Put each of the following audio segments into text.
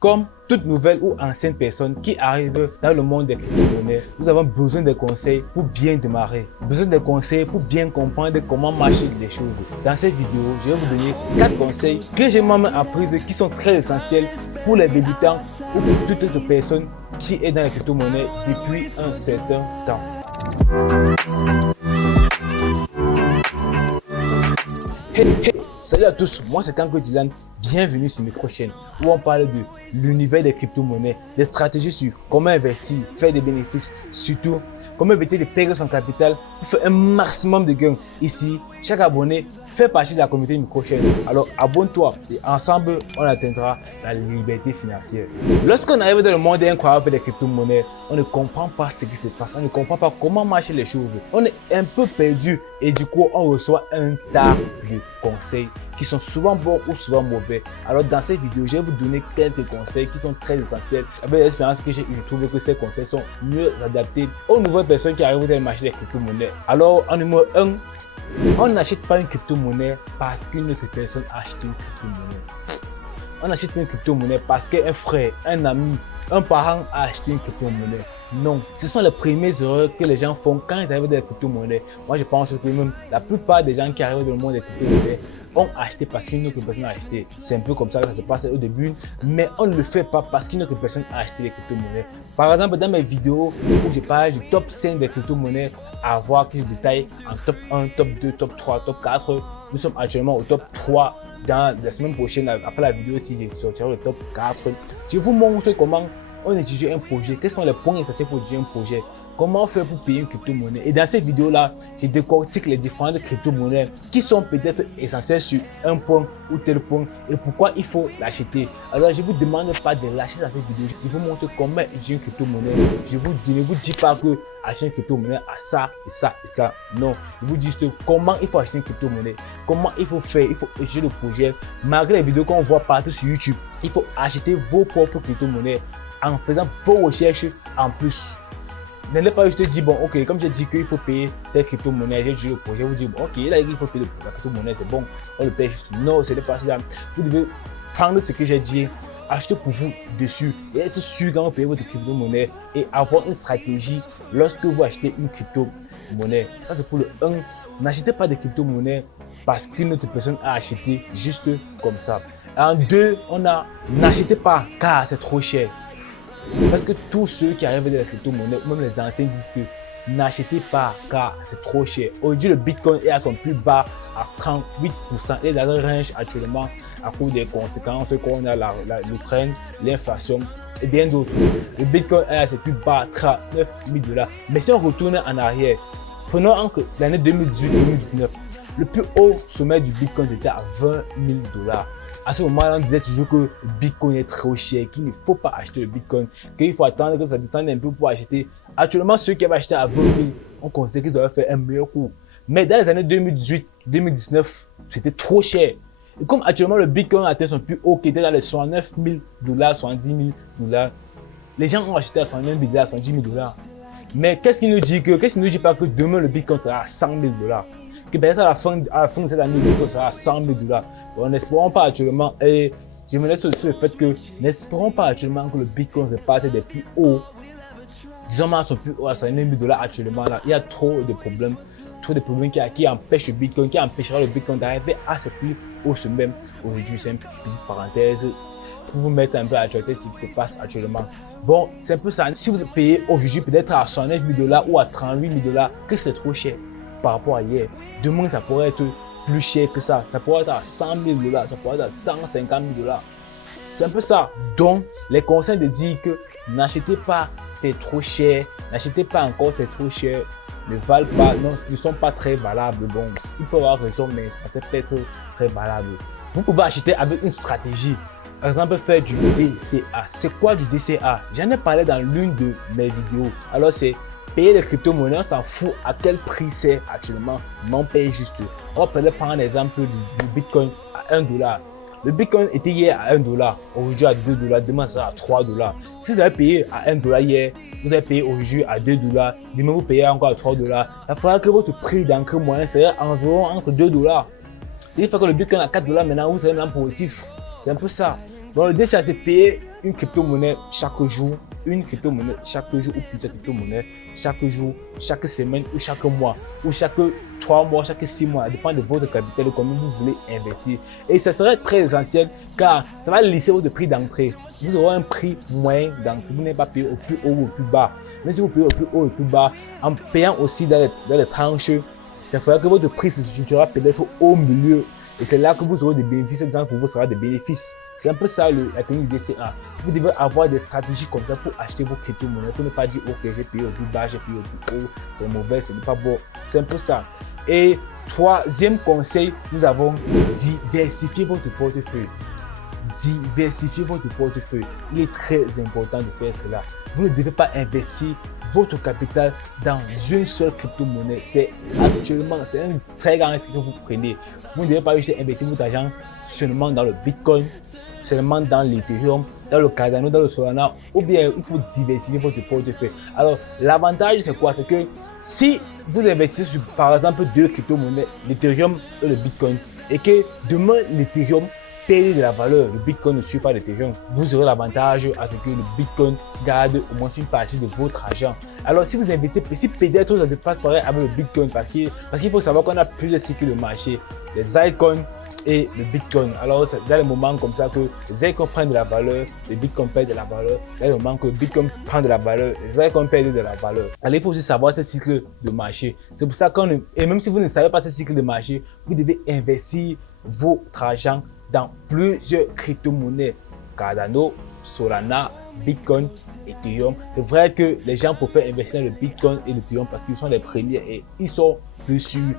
Comme toute nouvelle ou ancienne personne qui arrive dans le monde des crypto-monnaies, nous avons besoin de conseils pour bien démarrer. Besoin de conseils pour bien comprendre comment marchent les choses. Dans cette vidéo, je vais vous donner 4 conseils que j'ai moi-même appris qui sont très essentiels pour les débutants ou pour toute autre personne qui est dans les crypto-monnaies depuis un certain temps. Hey, salut à tous, moi c'est Kanko Dylan, bienvenue sur Microchain où on parle de l'univers des crypto-monnaies, des stratégies sur comment investir, faire des bénéfices, surtout comment éviter de perdre son capital pour faire un maximum de gains. Ici, chaque abonné fait partie de la communauté Microchain, alors abonne-toi et ensemble on atteindra la liberté financière. Lorsqu'on arrive dans le monde incroyable des crypto-monnaies, on ne comprend pas ce qui se passe, on ne comprend pas comment marchent les choses, on est un peu perdu et du coup on reçoit un tas de conseils qui sont souvent bons ou souvent mauvais. Alors dans cette vidéo, je vais vous donner quelques conseils qui sont très essentiels. Avec l'expérience que j'ai eue, je trouve que ces conseils sont mieux adaptés aux nouvelles personnes qui arrivent dans le marché des crypto-monnaies. Alors en numéro 1, on n'achète pas une crypto-monnaie parce qu'une autre personne a acheté une crypto-monnaie. On n'achète pas une crypto-monnaie parce qu'un frère, un ami, un parent a acheté une crypto-monnaie. Non, ce sont les premières erreurs que les gens font quand ils arrivent dans les crypto-monnaies. Moi, je pense que même la plupart des gens qui arrivent dans le monde des crypto-monnaies ont acheté parce qu'une autre personne a acheté. C'est un peu comme ça que ça se passe au début, mais on ne le fait pas parce qu'une autre personne a acheté les crypto-monnaies. Par exemple, dans mes vidéos où je parle du top 5 des crypto-monnaies à voir que je détaille en top 1, top 2, top 3, top 4, nous sommes actuellement au top 3. Dans la semaine prochaine, après la vidéo, si je sortirai le top 4, je vous montre comment on étudie un projet, quels sont les points essentiels pour étudier un projet, comment faire pour payer une crypto-monnaie. Et dans cette vidéo-là, je décortique les différentes crypto-monnaies qui sont peut-être essentielles sur un point ou tel point et pourquoi il faut l'acheter. Alors, je ne vous demande pas de lâcher dans cette vidéo. Je vous montre comment étudier une crypto-monnaie. Je ne vous dis pas que acheter une crypto-monnaie à ça et ça et ça. Non, je vous dis juste comment il faut acheter une crypto-monnaie, comment il faut faire, il faut étudier le projet. Malgré les vidéos qu'on voit partout sur YouTube, il faut acheter vos propres crypto-monnaies en faisant vos recherches en plus. N'allez pas juste dire, bon, ok, comme j'ai dit qu'il faut payer telle crypto-monnaie, j'ai jugé le projet, vous dites, bon, ok, là, il faut payer la crypto-monnaie, c'est bon, on le paye juste. Non, ce n'est pas ça. Vous devez prendre ce que j'ai dit, acheter pour vous dessus et être sûr quand vous payez votre crypto-monnaie et avoir une stratégie lorsque vous achetez une crypto-monnaie. Ça, c'est pour le 1. N'achetez pas de crypto-monnaie parce qu'une autre personne a acheté juste comme ça. En 2, n'achetez pas car c'est trop cher. Parce que tous ceux qui arrivent dans la crypto-monnaie, même les anciens, disent que n'achetez pas car c'est trop cher. Aujourd'hui, le Bitcoin est à son plus bas à 38%. Et dans le range actuellement à cause des conséquences qu'on a l'Ukraine, l'inflation et bien d'autres. Le Bitcoin est à ses plus bas à 39 000 $. Mais si on retourne en arrière, prenons entre l'année 2018-2019, le plus haut sommet du Bitcoin était à 20 000 $. À ce moment-là, on disait toujours que le Bitcoin est trop cher, qu'il ne faut pas acheter le Bitcoin, qu'il faut attendre que ça descende un peu pour acheter. Actuellement, ceux qui avaient acheté à 20 000, on considère qu'ils auraient fait un meilleur coup. Mais dans les années 2018-2019, c'était trop cher. Et comme actuellement, le Bitcoin a atteint son plus haut qui était dans les 69 000 $, 70 000 $, les gens ont acheté à 69 000 $, 70 000 $. Mais qu'est-ce qui nous dit pas que demain le Bitcoin sera à 100 000 $? Que peut-être à la fin de cette année, le Bitcoin sera à 100 000 $. Bon, n'espérons pas actuellement, et je me laisse sur le fait que n'espérons pas actuellement que le Bitcoin reparte des plus hauts. Disons à son plus haut à 109 000 $ actuellement. Là, il y a trop de problèmes qui empêchent le Bitcoin, qui empêchera le Bitcoin d'arriver à ses plus hauts sommets. Aujourd'hui, c'est une petite parenthèse pour vous mettre un peu à l'actualité ce qui se passe actuellement. Bon, c'est un peu ça. Si vous payez aujourd'hui peut-être à 69 000 $ ou à 38 000 $, que c'est trop cher par rapport à hier. Demain, ça pourrait être plus cher que ça. Ça pourrait être à 100 000 $, ça pourrait être à 150 000 $. C'est un peu ça. Donc, les conseils de dire que n'achetez pas, c'est trop cher. N'achetez pas encore, c'est trop cher. Ne valent pas, non, ne sont pas très valables. Bon, il peut avoir raison, mais c'est peut-être très valable. Vous pouvez acheter avec une stratégie. Par exemple, faire du DCA. C'est quoi du DCA? J'en ai parlé dans l'une de mes vidéos. Alors, c'est payer les crypto-monnaies, on s'en fout à quel prix c'est actuellement, mais on paye juste. On va prendre l'exemple du Bitcoin à 1 $. Le Bitcoin était hier à 1 $, aujourd'hui à 2 $, demain ça à 3 $. Si vous avez payé à 1 $ hier, vous avez payé aujourd'hui à 2 $, demain vous payez encore à 3 $. Il faudra que votre prix d'entrée moyen serait environ entre 2 $. C'est-à-dire que le Bitcoin à 4 $ maintenant, vous serez maintenant positif. C'est un peu ça. Donc le DCA, c'est payer une crypto-monnaie chaque jour, ou plusieurs crypto-monnaies chaque jour, chaque semaine ou chaque mois, ou chaque 3 mois, chaque 6 mois, ça dépend de votre capital, de combien vous voulez investir. Et ça serait très essentiel car ça va lisser votre prix d'entrée. Vous aurez un prix moyen d'entrée, vous n'êtes pas payé au plus haut ou au plus bas. Mais si vous payez au plus haut ou au plus bas, en payant aussi dans les tranches, il faudra que votre prix se situera peut-être au milieu. Et c'est là que vous aurez des bénéfices, c'est pour vous sera des bénéfices. C'est un peu ça la technique DCA. Vous devez avoir des stratégies comme ça pour acheter vos crypto-monnaies, pour ne pas dire ok, j'ai payé au plus bas, j'ai payé au plus haut, c'est mauvais, ce n'est pas bon. C'est un peu ça. Et troisième conseil, nous avons diversifier votre portefeuille. Diversifier votre portefeuille. Il est très important de faire cela. Vous ne devez pas investir votre capital dans une seule crypto-monnaie. C'est un très grand risque que vous prenez. Vous ne devez pas juste investir votre argent seulement dans le Bitcoin, seulement dans l'Ethereum, dans le Cardano, dans le Solana, ou bien il faut diversifier votre portefeuille. Alors, l'avantage, c'est quoi? C'est que si vous investissez sur, par exemple, 2 crypto-monnaies, l'Ethereum et le Bitcoin, et que demain, l'Ethereum perd de la valeur, le Bitcoin ne suit pas l'Ethereum, vous aurez l'avantage à ce que le Bitcoin garde au moins une partie de votre argent. Alors, si vous investissez, si peut-être ça ne passe pareil avec le Bitcoin, parce qu'il faut savoir qu'on a plusieurs cycles de marché, les altcoins et le Bitcoin. Alors, c'est dans les moments comme ça que les altcoins prennent de la valeur, le Bitcoin perd de la valeur. Dans les moments que le Bitcoin prend de la valeur, les altcoins perdent de la valeur. Alors, il faut aussi savoir ce cycle de marché. C'est pour ça et même si vous ne savez pas ce cycle de marché, vous devez investir votre argent dans plusieurs crypto-monnaies, Cardano, Solana, Bitcoin, Ethereum. C'est vrai que les gens préfèrent investir dans le Bitcoin et l'Ethereum parce qu'ils sont les premiers et ils sont plus sûrs.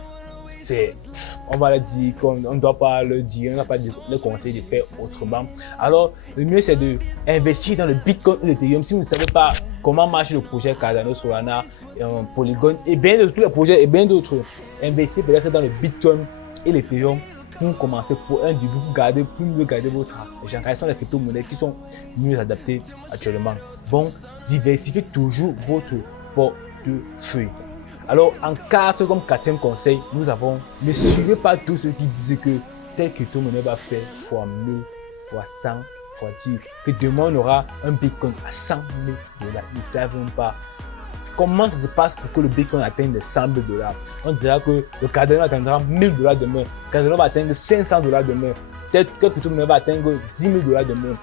On va le dire, on ne doit pas le dire, on n'a pas le conseil de faire autrement. Alors, le mieux c'est d'investir dans le Bitcoin et l'Ethereum. Si vous ne savez pas comment marche le projet Cardano, Solana, Polygon et bien d'autres, tous les projets et bien d'autres, investissez peut-être dans le Bitcoin et l'Ethereum pour commencer, pour un début, pour mieux garder votre argent. Quelles sont les crypto-monnaies qui sont mieux adaptées actuellement? Bon, diversifiez toujours votre portefeuille. Alors, en quatrième conseil, nous avons ne suivez pas tous ceux qui disent que telle crypto-monnaie va faire fois 1000, fois 100, fois 10, que demain on aura un Bitcoin à 100 000 $. Ils ne savent même pas comment ça se passe pour que le Bitcoin atteigne les 100 000 $. On dira que le Cardano atteindra 1000 $ demain, le Cardano va atteindre 500 $ demain, peut-être que crypto-monnaie va atteindre 10 000 $ demain.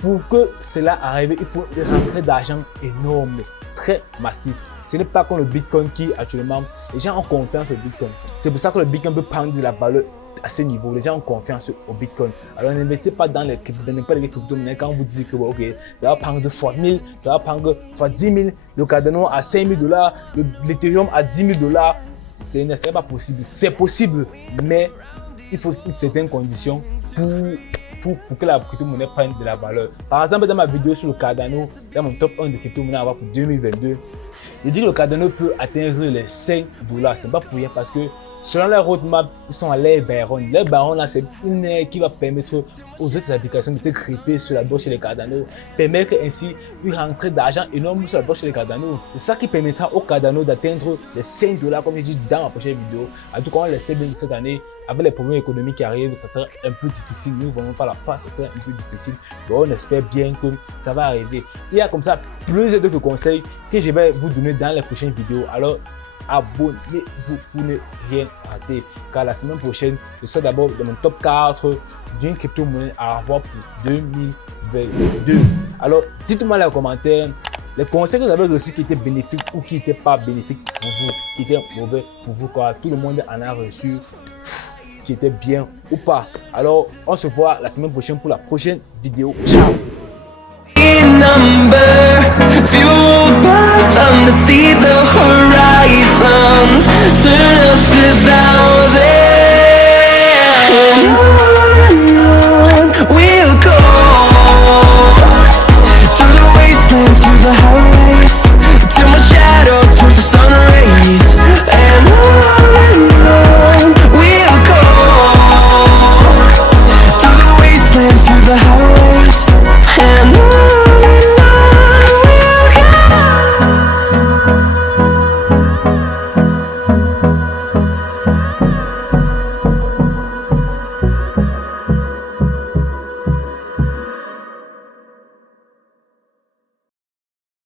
Pour que cela arrive, il faut une rentrée d'argent énorme, très massif. Ce n'est pas comme le Bitcoin qui actuellement, les gens ont confiance au Bitcoin. C'est pour ça que le Bitcoin peut prendre de la valeur à ce niveau. Les gens ont confiance au Bitcoin. Alors n'investissez pas dans les crypto-monnaies quand vous dites que ok, ça va prendre 2 fois 1000, ça va prendre fois 10 000, le Cardano à 5 000 $, l'Ethereum à 10 000 $. Ce n'est pas possible. C'est possible, mais il faut certaines conditions pour que la crypto-monnaie prenne de la valeur. Par exemple, dans ma vidéo sur le Cardano, dans mon top 1 de crypto-monnaie pour 2022, je dis que le Cardano peut atteindre les 5 $. Ce n'est pas pour rien parce que selon la roadmap, ils sont à l'ère Byron. L'ère Byron, là, c'est une ère qui va permettre aux autres applications de se gripper sur la blockchain des Cardano, permettre ainsi une rentrée d'argent énorme sur la blockchain des Cardano. C'est ça qui permettra au Cardano d'atteindre les 5 $, comme je dis dans ma prochaine vidéo. En tout cas, on l'espère bien que cette année, avec les problèmes économiques qui arrivent, ça sera un peu difficile. Nous ne voyons pas la face, ça sera un peu difficile. Mais on espère bien que ça va arriver. Il y a comme ça plusieurs autres conseils que je vais vous donner dans les prochaines vidéos. Alors, abonnez-vous pour ne rien rater. Car la semaine prochaine, je serai d'abord dans mon top 4 d'une crypto-monnaie à avoir pour 2022. Alors, dites-moi dans les commentaires les conseils que vous avez reçus qui étaient bénéfiques ou qui n'étaient pas bénéfiques pour vous, qui étaient mauvais pour vous, car tout le monde en a reçu qui était bien ou pas. Alors, on se voit la semaine prochaine pour la prochaine vidéo. Ciao!